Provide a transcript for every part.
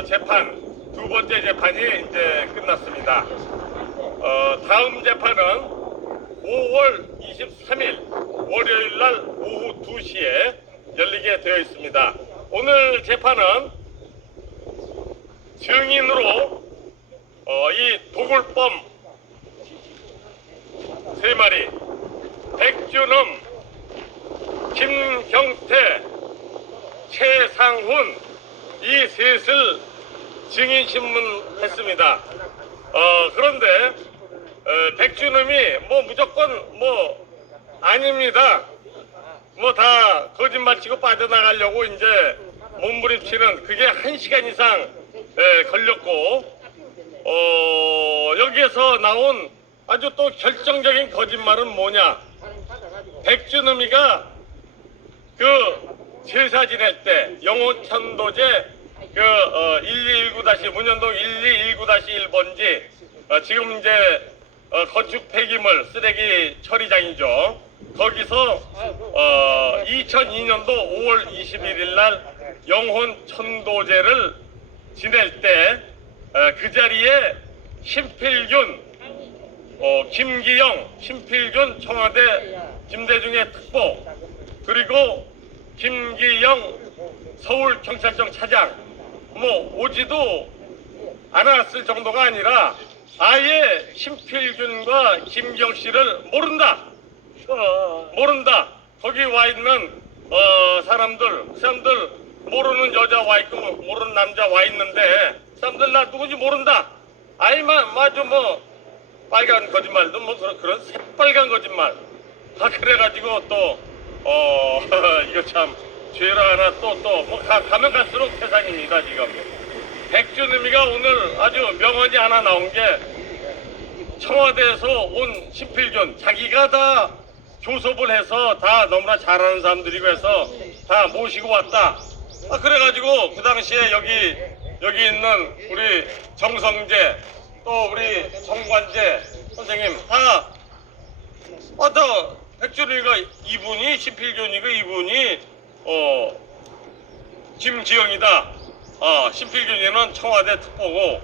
어, 재판 두 번째 재판이 이제 끝났습니다. 어, 다음 재판은 5월 23일 월요일 날 오후 2시에 열리게 되어 있습니다. 오늘 재판은 증인으로 어, 이 도굴범 세 마리 백준음, 김경태, 최상훈 이 셋을 증인 신문했습니다. 어, 그런데 어, 백준음이 뭐 무조건 뭐 아닙니다. 뭐 다 거짓말 치고 빠져나가려고 이제 몸부림치는 그게 한 시간 이상 예, 걸렸고 어, 여기에서 나온 아주 또 결정적인 거짓말은 뭐냐? 백준음이가 그 제사 지낼 때 영호천도제 그 어, 1219- 문현동 1219-1번지 어, 지금 이제 어, 건축 폐기물 쓰레기 처리장이죠. 거기서 어, 2002년도 5월 21일 날 영혼 천도제를 지낼 때 그 자리에 신필균 어, 김기영, 신필균 청와대 김대중의 특보 그리고 김기영 서울경찰청 차장 뭐 오지도 않았을 정도가 아니라 아예 신필균과 김기영 씨를 모른다. 모른다. 거기 와 있는 어, 사람들 그 사람들 모르는 여자 와 있고 모르는 남자 와 있는데 그 사람들 나 누군지 모른다. 아이만 마주 뭐 빨간 거짓말도 뭐 그런, 그런 새빨간 거짓말. 아 그래가지고 또 어 이거 참 죄라 하나 또 또뭐 가면 갈수록 세상입니다 지금. 백준음이가 오늘 아주 명언이 하나 나온 게 청와대에서 온 신필준 자기가 다 교섭을 해서 다 너무나 잘하는 사람들이고 해서 다 모시고 왔다. 아 그래가지고 그 당시에 여기 여기 있는 우리 정성재 또 우리 정관재 선생님 다 어떤 백준이가 이분이 신필균이가 이분이 어 김기영이다. 어 신필균이는 청와대 특보고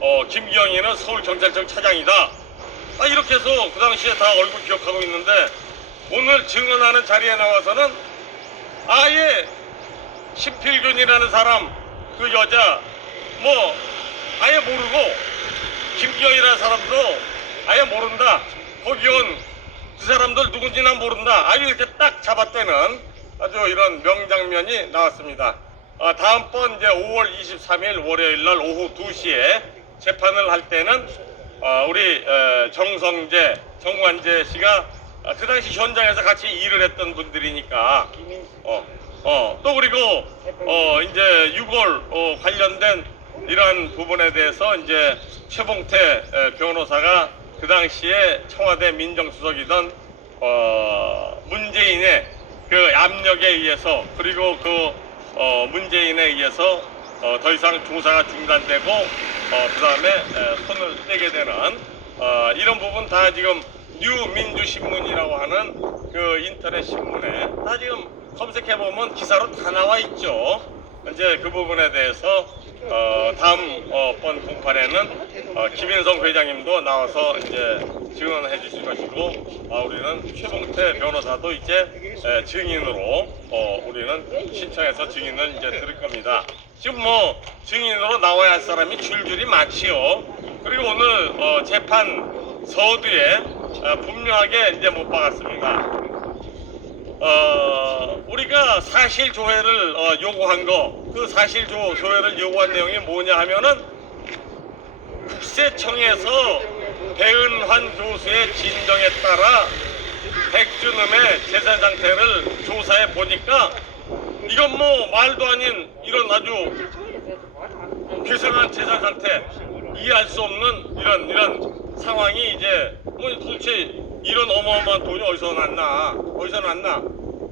어 김기영이는 서울경찰청 차장이다. 아 이렇게 해서 그 당시에 다 얼굴 기억하고 있는데 오늘 증언하는 자리에 나와서는 아예 신필균이라는 사람 그 여자 뭐 아예 모르고 김기영이라는 사람도 아예 모른다. 거기 온 그 사람들 누군지나 모른다. 아주 이렇게 딱 잡았대는 아주 이런 명장면이 나왔습니다. 아, 다음번 이제 5월 23일 월요일 날 오후 2시에 재판을 할 때는 아, 우리 에, 정성재, 정관재 씨가 아, 그 당시 현장에서 같이 일을 했던 분들이니까 어, 어, 또 그리고 어, 이제 6월 어, 관련된 이러한 부분에 대해서 이제 최봉태 에, 변호사가 그 당시에 청와대 민정수석이던 어, 문재인의 그 압력에 의해서 그리고 그 어, 문재인에 의해서 어, 더 이상 조사가 중단되고 어, 그 다음에 손을 떼게 되는 어, 이런 부분 다 지금 뉴민주신문이라고 하는 그 인터넷 신문에 다 지금 검색해 보면 기사로 다 나와 있죠. 이제 그 부분에 대해서 어, 다음 어, 번 공판에는 어, 김인성 회장님도 나와서 이제 증언해 주실 것이고 아, 우리는 최봉태 변호사도 이제 에, 증인으로 어, 우리는 신청해서 증인을 이제 들을 겁니다. 지금 뭐 증인으로 나와야 할 사람이 줄줄이 많지요. 그리고 오늘 어, 재판 서두에 어, 분명하게 이제 못 박았습니다. 어, 우리가 사실 조회를 어, 요구한 거, 그 사실 조, 조회를 요구한 내용이 뭐냐 하면은 국세청에서 배은환 교수의 진정에 따라 백준음의 재산 상태를 조사해 보니까 이건 뭐 말도 아닌 이런 아주 괴상한 재산 상태 이해할 수 없는 이런 이런 상황이 이제 뭐 도대체 이런 어마어마한 돈이 어디서 났나 어디서 났나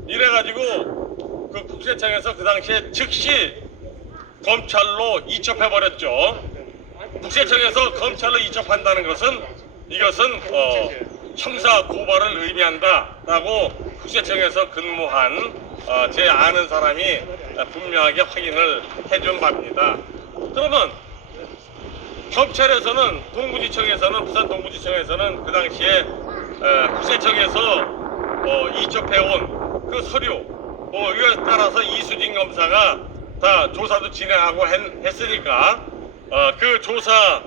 이래가지고 그 국세청에서 그 당시에 즉시 검찰로 이첩해 버렸죠. 국세청에서 검찰로 이첩한다는 것은 이것은 어, 형사 고발을 의미한다라고 국세청에서 근무한 어, 제 아는 사람이 분명하게 확인을 해준 바입니다. 그러면 경찰에서는 동부지청에서는 부산 동부지청에서는 그 당시에 에, 국세청에서 어, 이첩해온 그 서류 어, 이거에 따라서 이수진 검사가 다 조사도 진행하고 했, 했으니까 어, 그 조사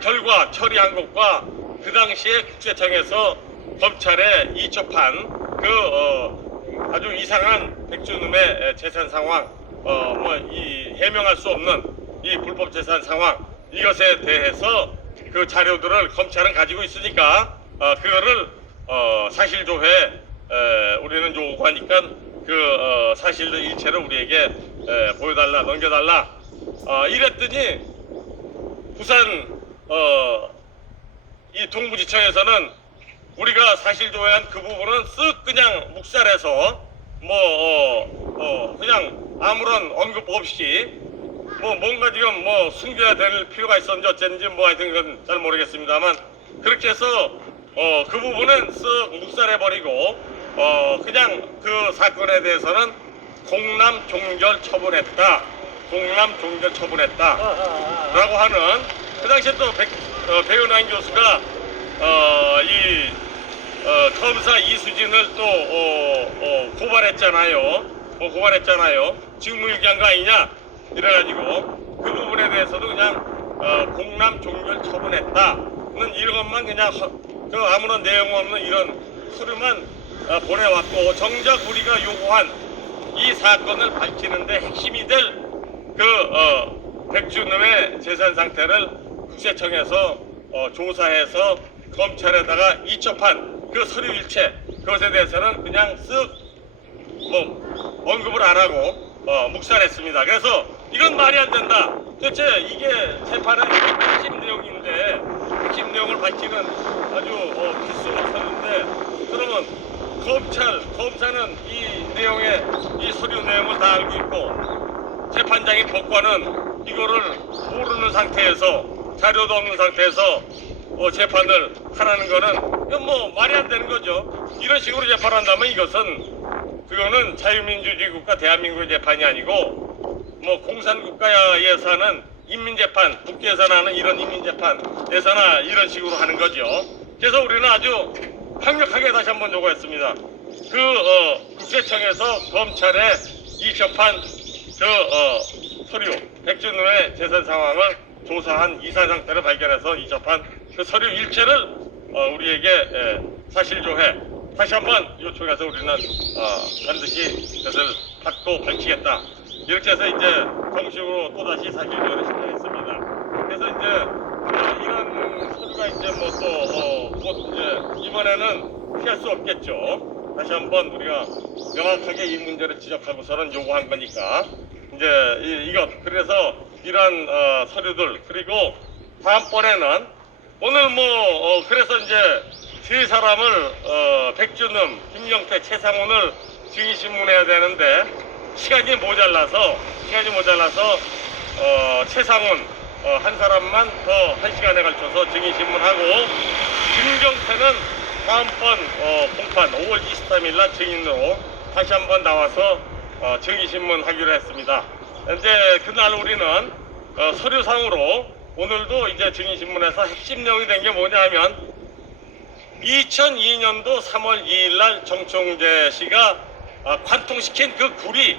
결과 처리한 것과 그 당시에 국세청에서 검찰에 이첩한 그 어, 아주 이상한 백준음의 재산 상황 어, 뭐 이 해명할 수 없는 이 불법 재산 상황 이것에 대해서 그 자료들을 검찰은 가지고 있으니까 어, 그거를 어, 사실조회 에, 우리는 요구하니까 그 어, 사실의 일체를 우리에게 에, 보여달라 넘겨달라. 어, 이랬더니 부산 어, 이 동부지청에서는 우리가 사실조회한 그 부분은 쓱 그냥 묵살해서 뭐 어, 어, 그냥 아무런 언급 없이 뭐 뭔가 지금 뭐 숨겨야 될 필요가 있었는지 어쨌는지 뭐 하여튼 그건 잘 모르겠습니다만 그렇게 해서 어, 그 부분은 쓱 묵살해 버리고 어, 그냥 그 사건에 대해서는 공남 종결 처분했다. 공남 종결 처분했다. 라고 하는 그 당시에 또 백, 어, 배은환 교수가 어, 이 어, 검사 이수진을 또 어, 어, 고발했잖아요. 어, 고발했잖아요. 무기한 거 아니냐? 이래가지고 그 부분에 대해서도 그냥 어, 공남 종결 처분했다는 이것만 그냥 허- 그 아무런 내용 없는 이런 서류만 어, 보내왔고 정작 우리가 요구한 이 사건을 밝히는데 핵심이 될 그 어, 백준음의 재산 상태를 국세청에서 어, 조사해서 검찰에다가 이첩한 그 서류 일체 그것에 대해서는 그냥 쓱뭐 언급을 안 하고 어, 묵살했습니다. 그래서 이건 말이 안 된다. 도대체 이게 재판의 핵심 내용인데 핵심 내용을 밝히는 아주 어, 서류인데 그러면 검찰 검사는 이 내용의 이 서류 내용을 다 알고 있고 재판장의 법관은 이거를 모르는 상태에서 자료도 없는 상태에서 어, 재판을 하라는 거는 이건 뭐 말이 안 되는 거죠. 이런 식으로 재판한다면 이것은 그거는 자유민주주의 국가 대한민국의 재판이 아니고 뭐 공산국가에서는 인민재판, 국회에서 나는 이런 인민재판에서나 이런 식으로 하는 거죠. 그래서 우리는 아주 강력하게 다시 한번 요구했습니다. 그 어, 국세청에서 검찰에 이첩한 그 어, 서류 백준우의 재산 상황을 조사한 이사 상태를 발견해서 이첩한 그 서류 일체를 어, 우리에게 에, 사실조회 다시 한번 요청해서 우리는 어, 반드시 그것을 받고 밝히겠다. 이렇게 해서 이제 정식으로 또다시 사실조회를 시작했습니다. 그래서 이제 어, 이런 서류가 이제 뭐또 어, 뭐 이제 이번에는 피할 수 없겠죠. 다시 한번 우리가 명확하게 이 문제를 지적하고서는 요구한 거니까 이제 이, 이것 그래서 이러한 어, 서류들 그리고 다음번에는 오늘 뭐 어, 그래서 이제 세 사람을 어, 백준음, 김영태, 최상훈을 증인 신문해야 되는데 시간이 모자라서 시간이 모자라서 어, 최상훈 어, 한 사람만 더 한 시간에 걸쳐서 증인 신문하고 김경태는 다음번 어, 공판 5월 23일 날 증인으로 다시 한번 나와서 어, 증인 신문 하기로 했습니다. 이제 그날 우리는 어, 서류상으로 오늘도 이제 증인 신문에서 핵심 내용이 된 게 뭐냐 하면 2002년도 3월 2일 날 정청재 씨가 어, 관통시킨 그 굴이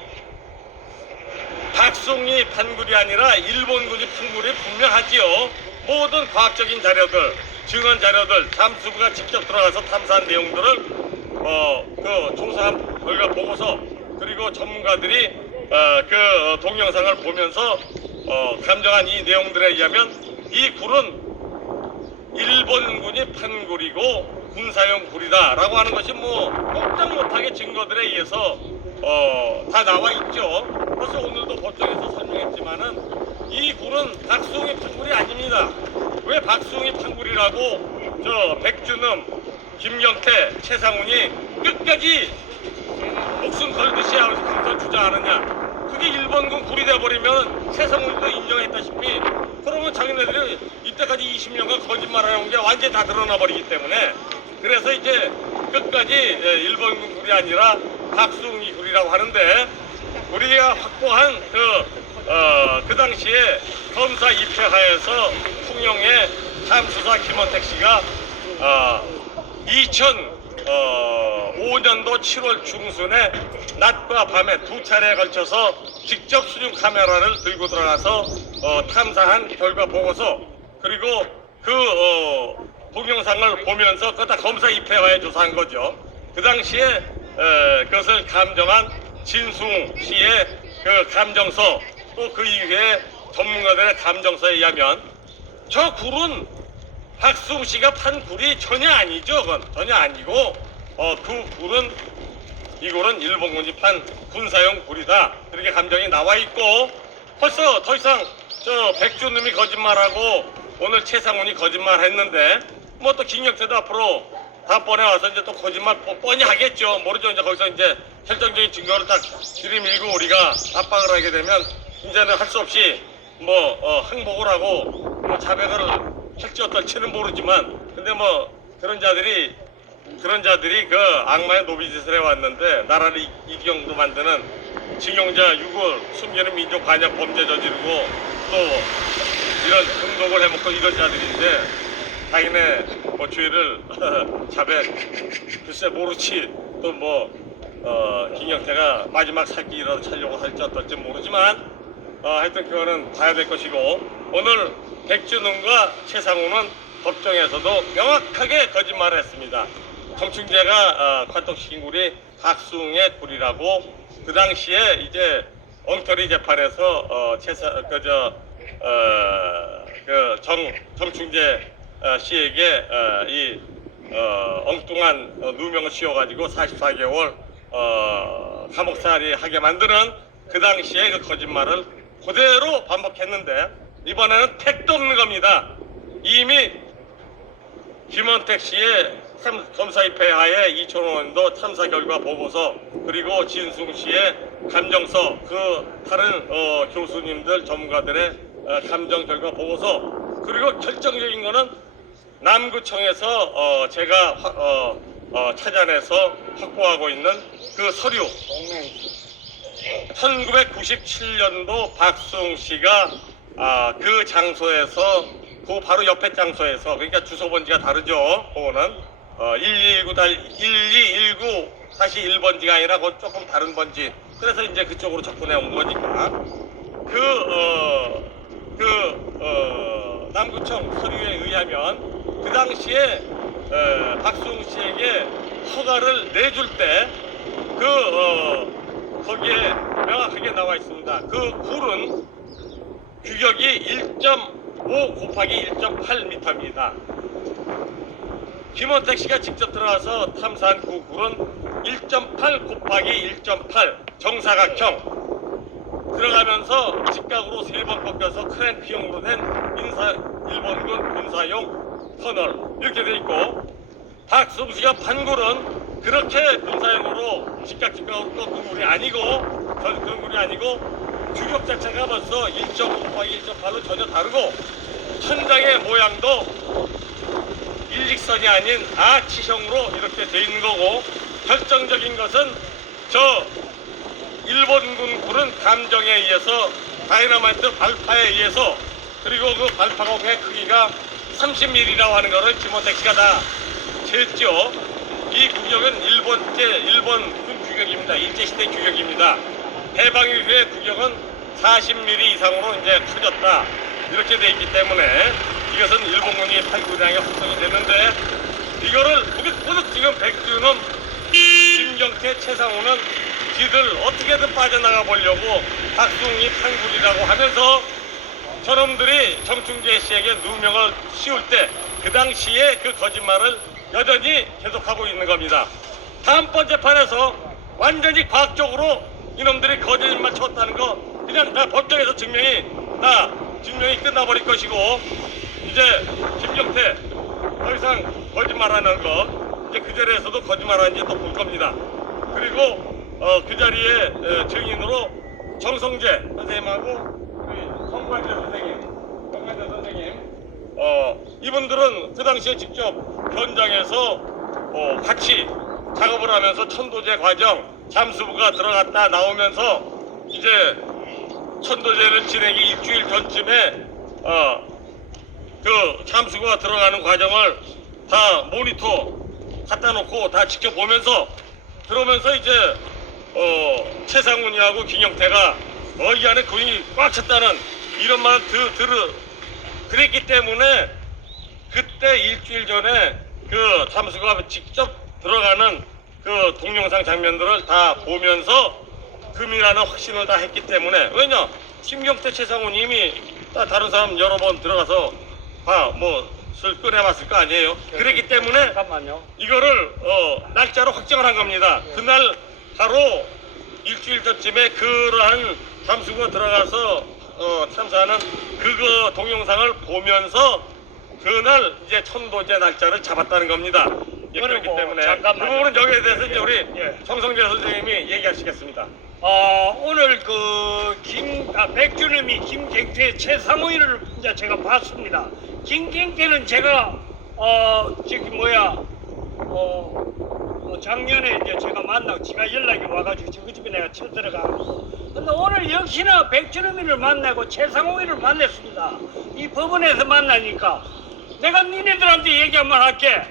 박송이 판굴이 아니라 일본군이 판굴이 분명하지요. 모든 과학적인 자료들, 증언 자료들, 잠수부가 직접 들어가서 탐사한 내용들을 어, 그 조사한 결과 보고서 그리고 전문가들이 어, 그 어, 동영상을 보면서 어, 감정한 이 내용들에 의하면 이 굴은 일본군이 판굴이고 군사용 굴이다라고 하는 것이 뭐 꼼짝 못하게 증거들에 의해서 어, 다 나와 있죠. 그래서 오늘도 법정에서 설명했지만은 이 굴은 박수홍의 판굴이 아닙니다. 왜 박수홍의 판굴이라고 저 백준음, 김경태, 최상훈이 끝까지 목숨 걸듯이 항상 주장하느냐? 그게 일본군 굴이 돼버리면 최상훈도 인정했다시피 그러면 자기네들이 이때까지 20년간 거짓말하는 게 완전히 다 드러나 버리기 때문에 그래서 이제 끝까지 예, 일본군 굴이 아니라 박수웅이 굴이라고 하는데 우리가 확보한 그 어, 그 당시에 검사 입회하에서 풍령의 잠수사 김원택 씨가 어, 2005년도 7월 중순에 낮과 밤에 두 차례에 걸쳐서 직접 수중 카메라를 들고 들어가서 어, 탐사한 결과 보고서 그리고 그 어, 동영상을 보면서 그거 다 검사 입회하에 조사한 거죠. 그 당시에 에, 그것을 감정한 진승 씨의 그 감정서 또 그 이후에 전문가들의 감정서에 의하면 저 굴은 박수웅 씨가 판 굴이 전혀 아니죠. 그건 전혀 아니고 어, 그 굴은 이 굴은 일본군이 판 군사용 굴이다. 그렇게 감정이 나와 있고 벌써 더 이상 저 백준님이 거짓말하고 오늘 최상훈이 거짓말했는데 뭐 또 김경태도 앞으로 다음번에 와서 이제 또 거짓말 뻔- 뻔히 하겠죠. 모르죠. 이제 거기서 이제 결정적인 증거를 딱 들이밀고 우리가 압박을 하게 되면 이제는 할 수 없이 뭐 어, 항복을 하고 뭐 자백을 할지 어떨지는 모르지만 근데 뭐 그런 자들이 그런 자들이 그 악마의 노비짓을 해왔는데 나라를 이- 이경으로 만드는 징용자 유골 숨기는 민족 반역 범죄 저지르고 또 이런 등록을 해먹고 이런 자들인데 자기네 뭐 죄를 자백 글쎄 모르지 또뭐 어, 김영태가 마지막 살기라도 차려고 할지 어떨지 모르지만 어, 하여튼 그거는 봐야 될 것이고 오늘 백준웅과 최상우는 법정에서도 명확하게 거짓말을 했습니다. 정충재가 어, 관통시킨 굴이 박수웅의 굴이라고 그 당시에 이제 엉터리 재판에서 어, 최사 그저 어, 그정 정충재 어, 씨에게 어, 이 어, 엉뚱한 어, 누명을 씌워가지고 44개월 어, 감옥살이 하게 만드는 그 당시에 그 거짓말을 그대로 반복했는데 이번에는 택도 없는 겁니다. 이미 김원택 씨의 참- 검사 입회 하에 2005년도 탐사 결과 보고서 그리고 진승 씨의 감정서 그 다른 어, 교수님들 전문가들의 어, 감정 결과 보고서 그리고 결정적인 거는 남구청에서 어, 제가 화- 어, 어, 찾아내서 확보하고 있는 그 서류 1997년도 박수웅 씨가 아, 그 장소에서 그 바로 옆에 장소에서 그러니까 주소 번지가 다르죠. 그거는 어, 119달1219 다시 1번지가 아니라 그 조금 다른 번지. 그래서 이제 그쪽으로 접근해 온 거니까 그 어, 그 어, 남구청 서류에 의하면 그 당시에 에, 박수웅 씨에게 허가를 내줄 때그 어, 거기에 명확하게 나와 있습니다. 그 굴은 규격이 1.5 곱하기 1.8m입니다. 김원택 씨가 직접 들어가서 탐사한 그 굴은 1.8 곱하기 1.8 정사각형 들어가면서 직각으로 세 번 꺾여서 크랭크형으로 된 인사, 일본군 군사용 터널. 이렇게 돼 있고 박수웅 씨가 판굴은 그렇게 군사용으로 직각 직각으로 꺾은 굴이 아니고 전 그런 굴이 아니고 규격 자체가 벌써 1.5 곱하기 1.8로 전혀 다르고 천장의 모양도 일직선이 아닌 아치형으로 이렇게 돼 있는 거고 결정적인 것은 저 일본군 굴은 감정에 의해서 다이너마이트 발파에 의해서 그리고 그 발파공의 크기가 30mm라고 하는 거를 김원택 씨가 다 쟀죠. 이 규격은 일본제 일본 군 규격입니다. 일제시대 규격입니다. 해방 이후에 규격은 40mm 이상으로 이제 커졌다. 이렇게 돼 있기 때문에 이것은 일본군이 팔구량에 확정이 됐는데 이거를 무득무득 지금 백준은 김경태, 최상우는 지들 어떻게든 빠져나가 보려고 박승희 판굴이라고 하면서 저놈들이 정충재 씨에게 누명을 씌울 때 그 당시에 그 거짓말을 여전히 계속하고 있는 겁니다. 다음번 재판에서 완전히 과학적으로 이놈들이 거짓말 쳤다는 거 그냥 다 법정에서 증명이 다 증명이 끝나버릴 것이고 이제 김경태 더 이상 거짓말하는 거 이제 그 자리에서도 거짓말하는지 또 볼 겁니다. 그리고 어, 그 자리에 에, 증인으로 정성재 선생님하고 우리 성관재 선생님, 성관재 선생님, 어, 이분들은 그 당시에 직접 현장에서 어, 같이 작업을 하면서 천도제 과정 잠수부가 들어갔다 나오면서 이제 천도제를 진행이 일주일 전쯤에 어, 그 참수가 들어가는 과정을 다 모니터 갖다 놓고 다 지켜보면서 들어오면서 이제 어, 최상훈이하고 김영태가 어, 이 안에 거의 꽉 찼다는 이런 말을 들, 들으, 그랬기 때문에 그때 일주일 전에 그 참수가 직접 들어가는 그 동영상 장면들을 다 보면서 금이라는 확신을 다 했기 때문에 왜냐 김경태 최상훈 이미 다 다른 사람 여러 번 들어가서 다뭐술 꺼내봤을 거 아니에요 그랬기 때문에 잠깐만요. 이거를 어, 날짜로 확정을 한 겁니다. 그날 바로 일주일 전쯤에 그러한 잠수가 들어가서 어, 참사하는 그거 동영상을 보면서 그날 이제 천도제 날짜를 잡았다는 겁니다. 예, 그렇기 때문에 그 잠깐만요. 부분은 여기에 대해서 이제 우리 예. 정성재 선생님이 얘기하시겠습니다. 어, 오늘 그 김, 아, 백준음이 김경태 최상호이를 이제 제가 봤습니다. 김경태는 제가, 어, 저기 뭐야, 어, 어, 작년에 이제 제가 만나고 지가 연락이 와가지고 저그 집에 내가 쳐 들어가고. 근데 오늘 역시나 백준음이를 만나고 최상호이를 만났습니다. 이 법원에서 만나니까 내가 니네들한테 얘기 한번 할게.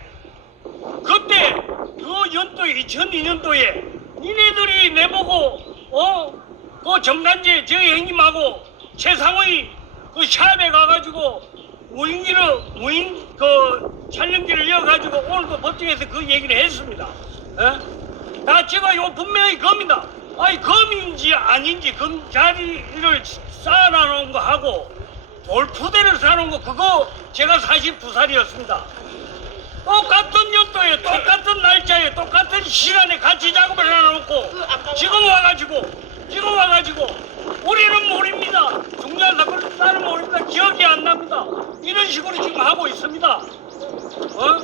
그때 그 연도에 2002년도에 니네들이 내보고 어그 정단지 저 형님하고 최상호이 그 샵에 가가지고 무인기를 무인 그 촬영기를 이어가지고 오늘도 법정에서 그 얘기를 했습니다. 어? 다 제가 요 분명히 겁니다. 아니 검인지 아닌지 검 자리를 쌓아놓은 거 하고 돌푸대를 쌓아놓은 거 그거 제가 42살이었습니다. 똑같은 연도에 똑같은 날짜에 똑같은 시간에 같이 작업을 해놓고 지금 와가지고 지금 와가지고 우리는 모릅니다 중요한 사건을 나는 모릅니다 기억이 안 납니다 이런 식으로 지금 하고 있습니다 What?